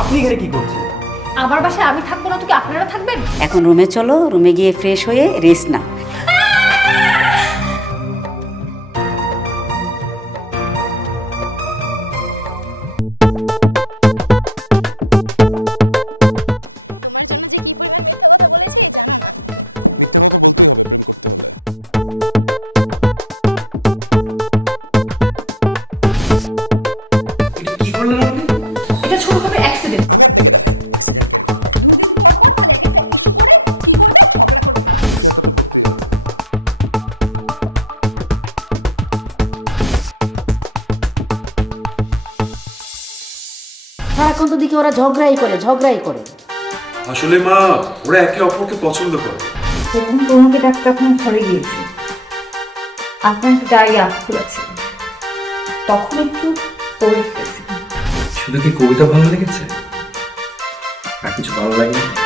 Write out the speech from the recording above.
আপনি এখানে কি করছেন? আমার বাসায় আমি থাকব না তো কি আপনারা থাকবেন? এখন রুমে চলো রুমে গিয়ে ফ্রেশ হয়ে রেস্ট নাও। ছোটখাটো অ্যাক্সিডেন্ট সারাক্ষণ তো দেখি ওরা ঝগড়াই করে ঝগড়াই করে। আসলে মা ওরা একে অপরকে পছন্দ করে। যখন তোমাকে ডাক্তার আপনার ঘরে গিয়েছি আপনার ডায়রি খুলেছে তখন একটু পড়ে ফেলেছি। শুধু কি কবিতা ভালো লেগেছে? আর কিছু ভালো লাগেনি?